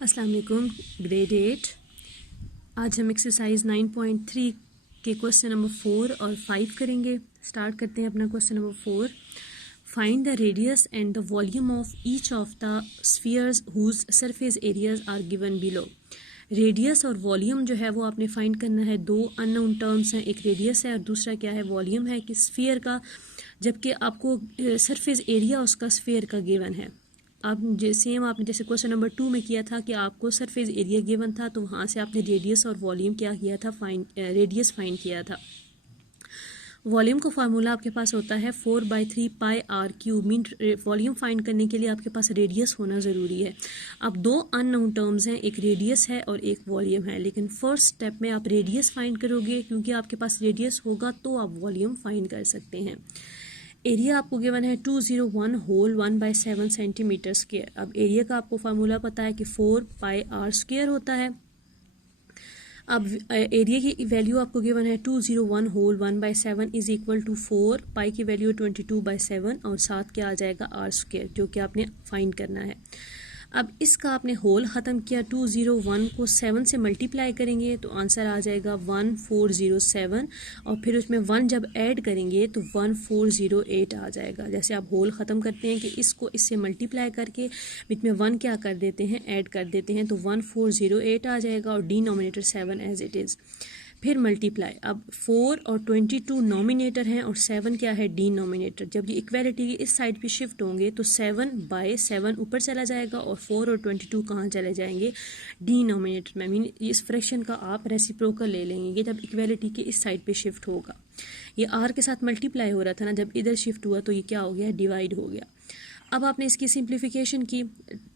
अस्सलाम वालेकुम। ग्रेड 8 आज हम एक्सरसाइज 9.3 के क्वेश्चन नंबर 4 और 5 करेंगे। स्टार्ट करते हैं अपना question number 4। Find the radius and the volume of each of the spheres whose surface areas are given below. Radius और वॉल्यूम जो है वो आपने फाइंड करना है। दो अननोन टर्म्स हैं, एक रेडियस है और दूसरा क्या है, वॉल्यूम है कि स्फीयर का, जबकि आपको सरफेस एरिया उसका स्फीयर का गिवन है। आप सेम आपने जैसे क्वेश्चन नंबर 2 में किया था कि आपको सरफेस एरिया गिवन था, तो वहाँ से आपने रेडियस और वॉल्यूम क्या किया था, रेडियस फाइंड किया था। वॉल्यूम का फार्मूला आपके पास होता है 4/3 pi r cube. Mean volume find करने के लिए आपके पास रेडियस होना ज़रूरी है। अब दो अननोन टर्म्स हैं, एक रेडियस है और एक वॉल्यूम है, लेकिन फर्स्ट स्टेप में आप रेडियस फाइंड करोगे, क्योंकि आपके पास रेडियस होगा तो आप वॉल्यूम फाइंड कर सकते हैं। एरिया आपको गिवन है 201 होल 1/7 सेंटीमीटर स्क्वायर। अब एरिया का आपको फार्मूला पता है कि 4 पाई आर स्क्वायर होता है। अब एरिया की वैल्यू आपको गिवन है 201 होल 1/7 इज इक्वल टू 4, पाई की वैल्यू 22/7 और साथ क्या आ जाएगा, आर स्क्वायर, जो कि आपने फाइंड करना है। अब इसका आपने होल ख़त्म किया, 201 को 7 से मल्टीप्लाई करेंगे तो आंसर आ जाएगा 1407, और फिर उसमें 1 जब ऐड करेंगे तो 1408 आ जाएगा। जैसे आप होल ख़त्म करते हैं कि इसको इससे मल्टीप्लाई करके बीच में 1 क्या कर देते हैं, ऐड कर देते हैं, तो 1408 आ जाएगा और डिनोमिनेटर 7 एज इट इज़। फिर मल्टीप्लाई, अब 4 और 22 नॉमिनेटर हैं और 7 क्या है, डिनोमिनेटर। जब ये इक्वालिटी के इस साइड पे शिफ्ट होंगे तो 7/7 ऊपर चला जाएगा और 4 और 22 कहाँ चले जाएंगे, डिनोमिनेटर में। मीन इस फ्रैक्शन का आप रेसिप्रोकल ले लेंगे जब इक्वालिटी के इस साइड पे शिफ्ट होगा। ये आर के साथ मल्टीप्लाई हो रहा था ना, जब इधर शिफ्ट हुआ तो ये क्या हो गया, डिवाइड हो गया। अब आपने इसकी सिंप्लीफिकेशन की,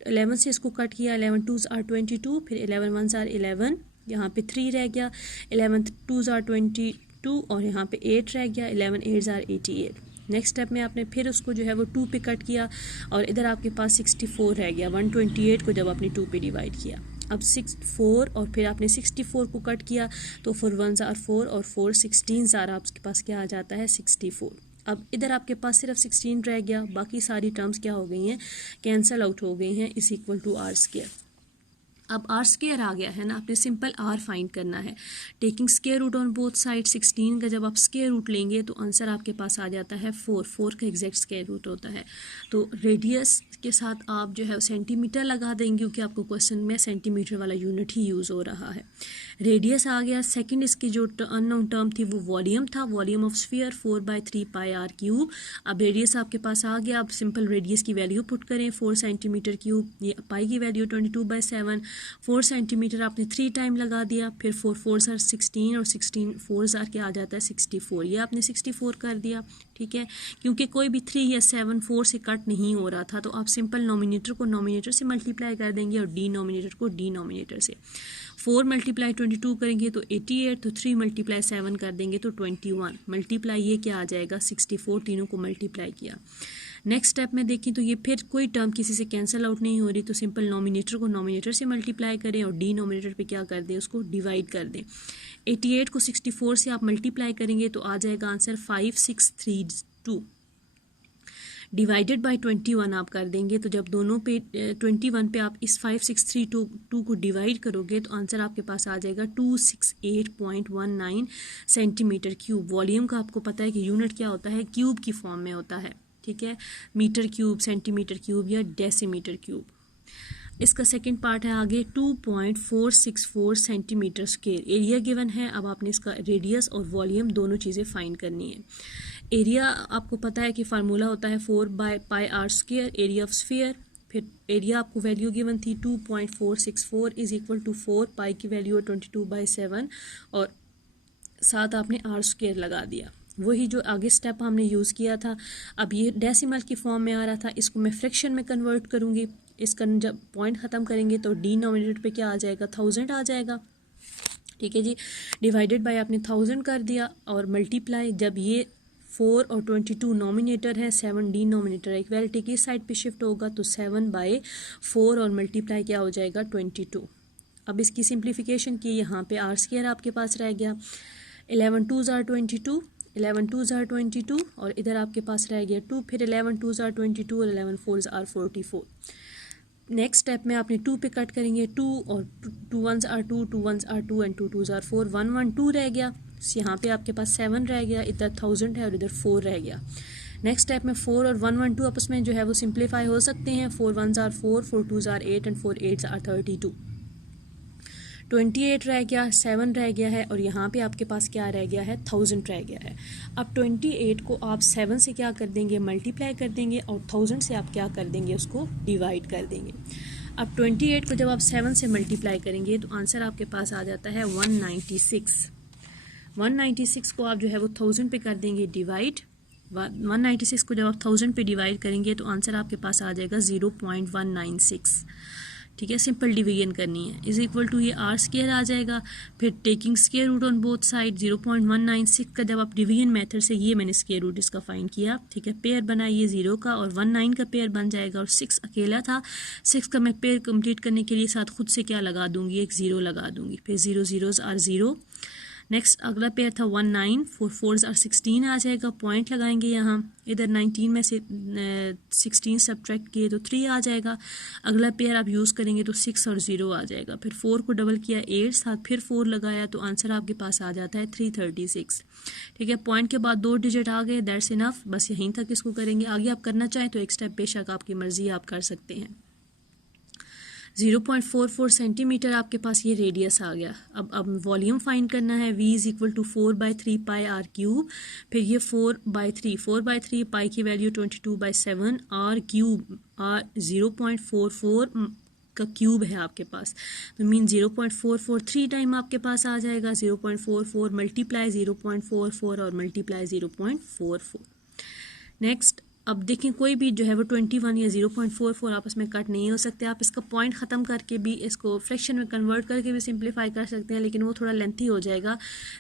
11 से इसको कट किया, 11 2s are 22, फिर 11 1s are 11, यहाँ पे 3 रह गया, 11 2s are 22 और यहाँ पे 8 रह गया, 11 8s are 88। नेक्स्ट स्टेप में आपने फिर उसको जो है वो 2 पे कट किया और इधर आपके पास 64 रह गया, 128 को जब आपने 2 पे डिवाइड किया। अब 4 और फिर आपने 64 को कट किया तो 4 1s are 4 और 4 16s are आपके पास क्या आ जाता है, 64। अब इधर आपके पास सिर्फ 16 रह गया, बाकी सारी टर्म्स क्या हो गई हैं, कैंसल आउट हो गई हैं, is equal to r square. अब आर स्क्वायर आ गया है ना, आपने सिंपल आर फाइंड करना है, taking square root on both side. 16 का जब आप स्क्वायर रूट लेंगे तो आंसर आपके पास आ जाता है 4 का एग्जैक्ट स्क्वायर रूट होता है। तो रेडियस के साथ आप जो है सेंटीमीटर लगा देंगे, क्योंकि आपको क्वेश्चन में सेंटीमीटर वाला यूनिट ही यूज़ हो रहा है। रेडियस आ गया। सेकंड इसकी जो अननोन टर्म थी वो वॉल्यूम था, volume of sphere 4/3 pi r cube. अब रेडियस आपके पास आ गया, अब सिंपल रेडियस की वैल्यू पुट करें, 4 सेंटीमीटर क्यूब, ये पाई की वैल्यू 22/7, 4 सेंटीमीटर आपने 3 टाइम लगा दिया, फिर 4 4s are 16 और 16 4s are क्या आ जाता है, 64। ये आपने 64 कर दिया, ठीक है, क्योंकि कोई भी 3 या 7 4 से कट नहीं हो रहा था, तो आप सिंपल नॉमिनेटर को नॉमिनेटर से मल्टीप्लाई कर देंगे और डिनोमिनेटर को डिनोमिनेटर से। 4 मल्टीप्लाई 22 करेंगे तो 88, तो 3 मल्टीप्लाई 7 कर देंगे तो 21, मल्टीप्लाई ये क्या आ जाएगा, 64, तीनों को मल्टीप्लाई किया। नेक्स्ट स्टेप में देखें तो ये फिर कोई टर्म किसी से कैंसिल आउट नहीं हो रही, तो सिंपल नॉमिनेटर को नॉमिनेटर से मल्टीप्लाई करें और डिनोमिनेटर पे क्या कर दें, उसको डिवाइड कर दें। 88 को 64 से आप मल्टीप्लाई करेंगे तो आ जाएगा आंसर 5632, डिवाइडेड बाय 21 आप कर देंगे, तो जब दोनों पे 21 पे आप इस 5632 को डिवाइड करोगे तो आंसर आपके पास आ जाएगा 268.19 सेंटीमीटर क्यूब। वॉल्यूम का आपको पता है कि यूनिट क्या होता है, क्यूब की फॉर्म में होता है, ठीक है, मीटर क्यूब, सेंटीमीटर क्यूब या डेसीमीटर क्यूब। इसका सेकंड पार्ट है आगे 2.464 सेंटीमीटर स्क्वायर। एरिया गिवन है, अब आपने इसका रेडियस और वॉल्यूम दोनों चीज़ें फाइंड करनी है। एरिया आपको पता है कि फार्मूला होता है 4/पाई r square, area of sphere. फिर एरिया आपको वैल्यू गिवन थी 2.464 इज इक्वल टू 4, पाई की वैल्यू है 22/7 और साथ आपने आर स्क्वायर लगा दिया। वही जो आगे स्टेप हमने यूज़ किया था। अब ये डेसिमल की फॉर्म में आ रहा था, इसको मैं फ्रैक्शन में कन्वर्ट करूँगी। इसका जब पॉइंट ख़त्म करेंगे तो डिनोमिनेटर पे क्या आ जाएगा, 1000 आ जाएगा, ठीक है जी। डिवाइडेड बाय आपने 1000 कर दिया और मल्टीप्लाई, जब ये 4 और 22 नॉमिनेटर है, 7 डिनोमिनेटर है, इक्वालिटी की साइड पे शिफ्ट होगा तो 7/4 और मल्टीप्लाई क्या हो जाएगा, 22। अब इसकी सिंप्लीफिकेशन की, यहाँ पे आर स्क्वायर आपके पास रह गया, 11 2s are 22, 11 2s are 22 और इधर आपके पास रह गया 2, फिर 11 2s are 22 और 11 4s are 44। नेक्स्ट स्टेप में आपने 2 पे कट करेंगे, 2 और 2 1s are 2, 2 1s are 2 and 2 2s are 4, 1 1 2 रह गया, यहाँ पे आपके पास 7 रह गया, इधर 1000 है और इधर 4 रह गया। नेक्स्ट स्टेप में 4 और 1 1 2 आपस में जो है वो सिंप्लीफाई हो सकते हैं, 4 1s are 4, 4 2s are 8 and 4 8s are 32, 28 रह गया, 7 रह गया है और यहाँ पे आपके पास क्या रह गया है, 1000 रह गया है। अब 28 को आप 7 से क्या कर देंगे, मल्टीप्लाई कर देंगे और 1000 से आप क्या कर देंगे, उसको डिवाइड कर देंगे। अब 28 को जब आप 7 से मल्टीप्लाई करेंगे तो आंसर आपके पास आ जाता है 196। 196 को आप जो है वो 1000 पे कर देंगे डिवाइड, 196 को जब आप 1000 पे डिवाइड करेंगे तो आंसर आपके पास आ जाएगा 0.196। ठीक है, सिंपल डिवीजन करनी है, इज इक्वल टू ये आर स्केयर आ जाएगा, फिर taking square root on both side, 0.196 का जब आप डिवीजन मेथड से, ये मैंने स्केयर रूट इसका फाइंड किया, ठीक है, पेयर बना ये 0 का और 19 का पेयर बन जाएगा और 6 अकेला था, 6 का मैं पेयर कंप्लीट करने के लिए साथ खुद से क्या लगा दूंगी, एक 0 लगा दूंगी, फिर 0 0s are 0। नेक्स्ट अगला पेयर था 19, 4 4s are 16 आ जाएगा, पॉइंट लगाएंगे यहाँ, इधर 19 में से 16 सब्ट्रैक्ट किए तो 3 आ जाएगा। अगला पेयर आप यूज़ करेंगे तो 6 और 0 आ जाएगा, फिर 4 को डबल किया 8, साथ फिर 4 लगाया तो आंसर आपके पास आ जाता है 336। ठीक है, पॉइंट के बाद 2 डिजिट आ गए, दैट्स इनफ, बस यहीं तक इसको करेंगे। आगे आप करना चाहें तो एक स्टेप बेशक आपकी मर्जी आप कर सकते हैं। 0.44 सेंटीमीटर आपके पास ये रेडियस आ गया। अब वॉल्यूम फाइंड करना है, v is equal to 4/3 pi r cube, फिर ये 4/3 पाई की वैल्यू 22/7, आर क्यूब आर 0.44 का क्यूब है आपके पास, तो मीन 0.44 3 टाइम आपके पास आ जाएगा, 0.44 मल्टीप्लाई 0.44 और मल्टीप्लाई 0.44। नेक्स्ट अब देखें कोई भी जो है वो 21 या 0.44 आपस में कट नहीं हो सकते, आप इसका पॉइंट ख़त्म करके भी इसको फ्रैक्शन में कन्वर्ट करके भी सिंप्लीफाई कर सकते हैं, लेकिन वो थोड़ा लेंथी हो जाएगा,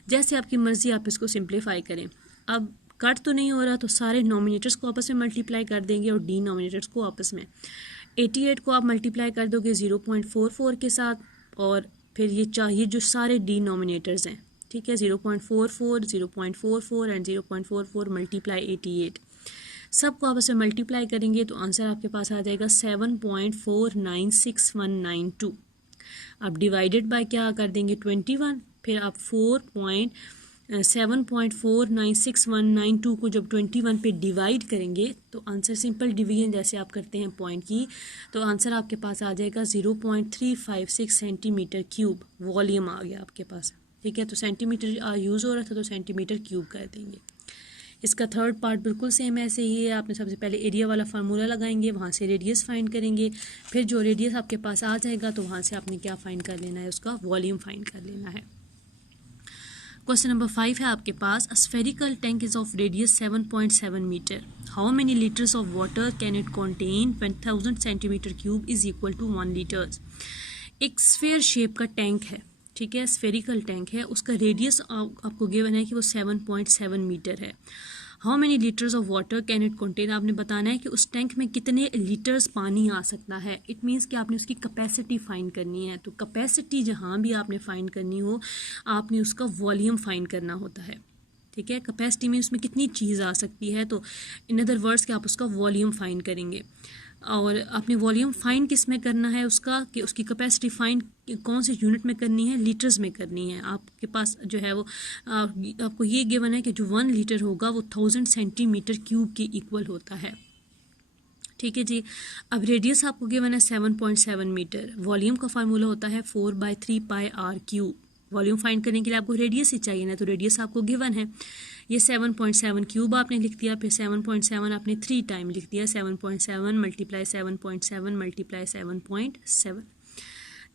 जैसे आपकी मर्ज़ी आप इसको सिंप्लीफाई करें। अब कट तो नहीं हो रहा तो सारे नॉमिनेटर्स को आपस में मल्टीप्लाई कर देंगे और डिनोमिनेटर्स को आपस में। 88 को आप मल्टीप्लाई कर दोगे 0.44 के साथ और फिर ये चाहिए जो सारे डिनोमिनेटर्स हैं, ठीक है, 0.44 0.44 एंड 0.44 मल्टीप्लाई 88, सबको आपस में मल्टीप्लाई करेंगे तो आंसर आपके पास आ जाएगा 7.496192। अब डिवाइडेड बाय क्या कर देंगे 21, फिर आप 7.496192 को जब 21 पे डिवाइड करेंगे तो आंसर सिंपल डिवीजन जैसे आप करते हैं पॉइंट की, तो आंसर आपके पास आ जाएगा 0.356 सेंटीमीटर क्यूब वॉल्यूम आ गया आपके पास। ठीक है, तो सेंटीमीटर यूज़ हो रहा था तो सेंटीमीटर क्यूब कर देंगे। इसका थर्ड पार्ट बिल्कुल सेम ऐसे ही है, आपने सबसे पहले एरिया वाला फार्मूला लगाएंगे, वहाँ से रेडियस फाइंड करेंगे, फिर जो रेडियस आपके पास आ जाएगा तो वहाँ से आपने क्या फाइंड कर लेना है, उसका वॉल्यूम फाइंड कर लेना है। क्वेश्चन नंबर 5 है आपके पास, a spherical tank is of radius 7.7 metre, how many litres of water can it contain when 1000 centimetre cube is equal to 1 litres. एक स्फेयर शेप का टैंक है, ठीक है, स्फेरिकल टैंक है, उसका रेडियस आपको गिवन है कि वो 7.7 मीटर है। How many litres of water can it contain, आपने बताना है कि उस टैंक में कितने लीटर्स पानी आ सकता है। इट मीन्स कि आपने उसकी कैपेसिटी फाइंड करनी है, तो कैपेसिटी जहाँ भी आपने फाइंड करनी हो आपने उसका वॉल्यूम फाइंड करना होता है। ठीक है, कैपेसिटी में उसमें कितनी चीज़ आ सकती है, तो इन अदर वर्ड्स कि आप उसका वॉल्यूम फाइंड करेंगे। और आपने वॉल्यूम फाइंड किस में करना है उसका, कि उसकी कैपेसिटी फाइंड कौन से यूनिट में करनी है, लीटर्स में करनी है। आपके पास जो है वो आपको ये गिवन है कि जो 1 लीटर होगा वो 1000 सेंटीमीटर क्यूब के इक्वल होता है। ठीक है जी, अब रेडियस आपको गिवन है 7.7 मीटर, वॉल्यूम का फार्मूला होता है 4/3 pi r cube. Volume find करने के लिए आपको रेडियस ही चाहिए ना, तो रेडियस आपको गिवन है, ये 7.7 क्यूब आपने लिख दिया, फिर 7.7 आपने 3 टाइम लिख दिया, 7.7 मल्टीप्लाई 7.7 मल्टीप्लाई 7.7।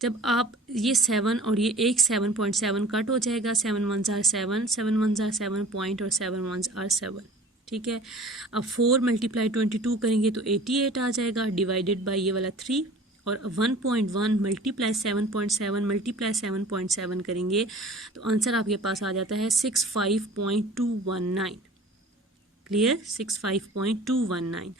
जब आप ये 7 और ये एक 7.7 कट हो जाएगा, 7 1s are 7, 7 1s are 7 point और 7 1s are 7। ठीक है, अब 4 मल्टीप्लाई 22 करेंगे तो 88 आ जाएगा, डिवाइडेड बाय ये वाला 3 और 1.1 मल्टीप्लाई 7.7 मल्टीप्लाई 7.7 करेंगे तो आंसर आपके पास आ जाता है 65.219। क्लियर, 65.219।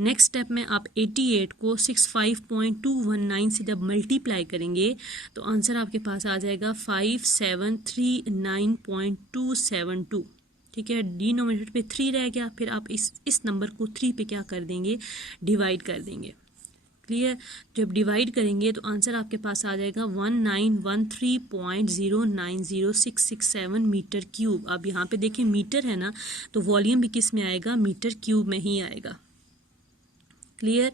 नेक्स्ट स्टेप में आप 88 को 65.219 से जब मल्टीप्लाई करेंगे तो आंसर आपके पास आ जाएगा 5739.272। ठीक है, डिनोमिनेटर पे 3 रह गया, फिर आप इस नंबर को 3 पे क्या कर देंगे, डिवाइड कर देंगे। क्लियर। जब डिवाइड करेंगे तो आंसर आपके पास आ जाएगा 1913.090667 मीटर क्यूब। अब यहाँ पे देखिए मीटर है ना, तो वॉल्यूम भी किस में आएगा, मीटर क्यूब में ही आएगा। क्लियर।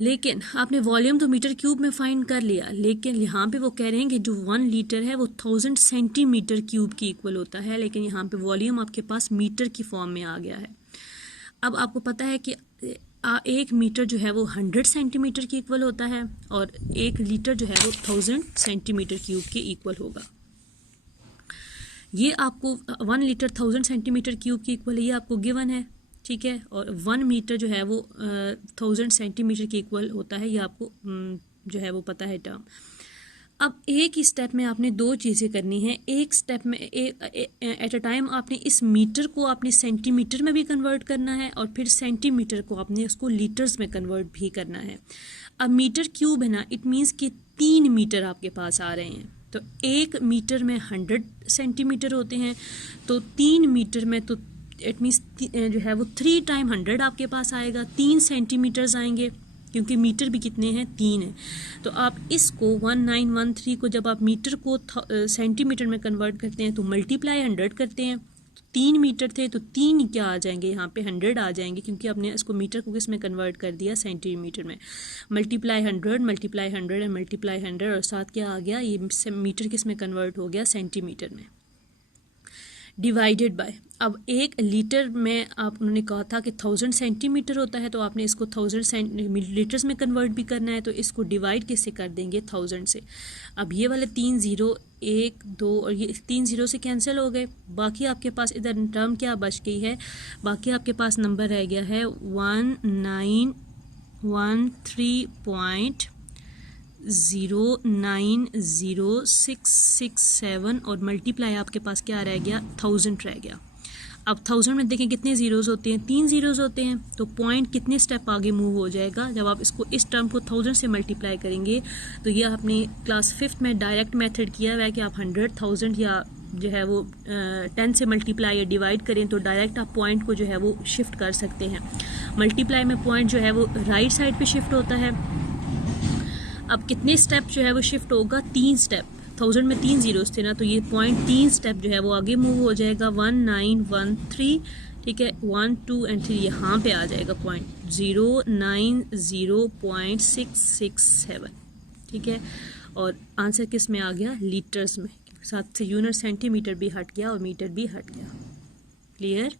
लेकिन आपने वॉल्यूम तो मीटर क्यूब में फाइंड कर लिया, लेकिन यहाँ पे वो कह रहे हैं कि जो 1 लीटर है वो 1000 सेंटीमीटर क्यूब की इक्वल होता है, लेकिन यहाँ पे वॉल्यूम आपके पास मीटर की फॉर्म में आ गया है। अब आपको पता है कि 1 मीटर जो है वो 100 सेंटीमीटर की इक्वल होता है और 1 लीटर जो है वो 1000 सेंटीमीटर क्यूब के इक्वल होगा। ये आपको 1 लीटर 1000 सेंटीमीटर क्यूब की इक्वल है, ये आपको गिवन है, ठीक है। और 1 मीटर जो है वो 1000 सेंटीमीटर के इक्वल होता है, ये आपको जो है वो पता है टर्म। अब एक ही स्टेप में आपने दो चीज़ें करनी है। एक स्टेप में एट अ टाइम आपने इस मीटर को आपने सेंटीमीटर में भी कन्वर्ट करना है और फिर सेंटीमीटर को आपने उसको लीटर्स में कन्वर्ट भी करना है। अब मीटर क्यूब है ना, इट मीन्स कि 3 मीटर आपके पास आ रहे हैं। तो 1 मीटर में 100 सेंटीमीटर होते हैं, तो 3 मीटर में तो इट मीन्स जो है वो 3 टाइम 100 आपके पास आएगा, 3 सेंटीमीटर्स आएंगे, क्योंकि मीटर भी कितने हैं, 3 है। तो आप इसको 1913 को जब आप मीटर को सेंटीमीटर में कन्वर्ट करते हैं तो मल्टीप्लाई 100 करते हैं। 3 मीटर थे तो 3 क्या आ जाएंगे, यहाँ पे 100 आ जाएंगे, क्योंकि आपने इसको मीटर को किस में कन्वर्ट कर दिया, सेंटीमीटर में। मल्टीप्लाई 100 मल्टीप्लाई 100 एंड मल्टीप्लाई 100 और साथ क्या आ गया, ये मीटर किस में कन्वर्ट हो गया, सेंटीमीटर में। डिवाइडेड बाय, अब 1 लीटर में आप उन्होंने कहा था कि 1000 सेंटीमीटर होता है, तो आपने इसको 1000 लीटर्स में कन्वर्ट भी करना है, तो इसको डिवाइड किससे कर देंगे, 1000 से। अब ये वाले 3 0 1 2 और ये 3 0 से कैंसिल हो गए, बाकी आपके पास इधर टर्म क्या बच गई है, बाकी आपके पास नंबर रह गया है 1913.090667 और मल्टीप्लाई आपके पास क्या रह गया, 1000 रह गया। अब 1000 में देखें कितने ज़ीरोज़ होते हैं, 3 ज़ीरोज़ होते हैं, तो पॉइंट कितने स्टेप आगे मूव हो जाएगा। जब आप इसको इस टर्म को 1000 से मल्टीप्लाई करेंगे तो ये आपने क्लास 5th में डायरेक्ट मेथड किया हुआ है कि आप 100,000 या जो है वो 10 से मल्टीप्लाई या डिवाइड करें तो डायरेक्ट आप पॉइंट को जो है वो शिफ्ट कर सकते हैं। मल्टीप्लाई में पॉइंट जो है वो राइट साइड पे शिफ्ट होता है। अब कितने स्टेप जो है वो शिफ्ट होगा, 3 स्टेप। 1000 में 3 ज़ीरोज़ थे ना, तो ये पॉइंट 3 स्टेप जो है वो आगे मूव हो जाएगा 1913, ठीक है, 1 2 एंड 3 यहाँ पे आ जाएगा पॉइंट 090.667, ठीक है। और आंसर किस में आ गया, लीटर्स में, साथ से यूनिट सेंटीमीटर भी हट गया और मीटर भी हट गया। क्लियर।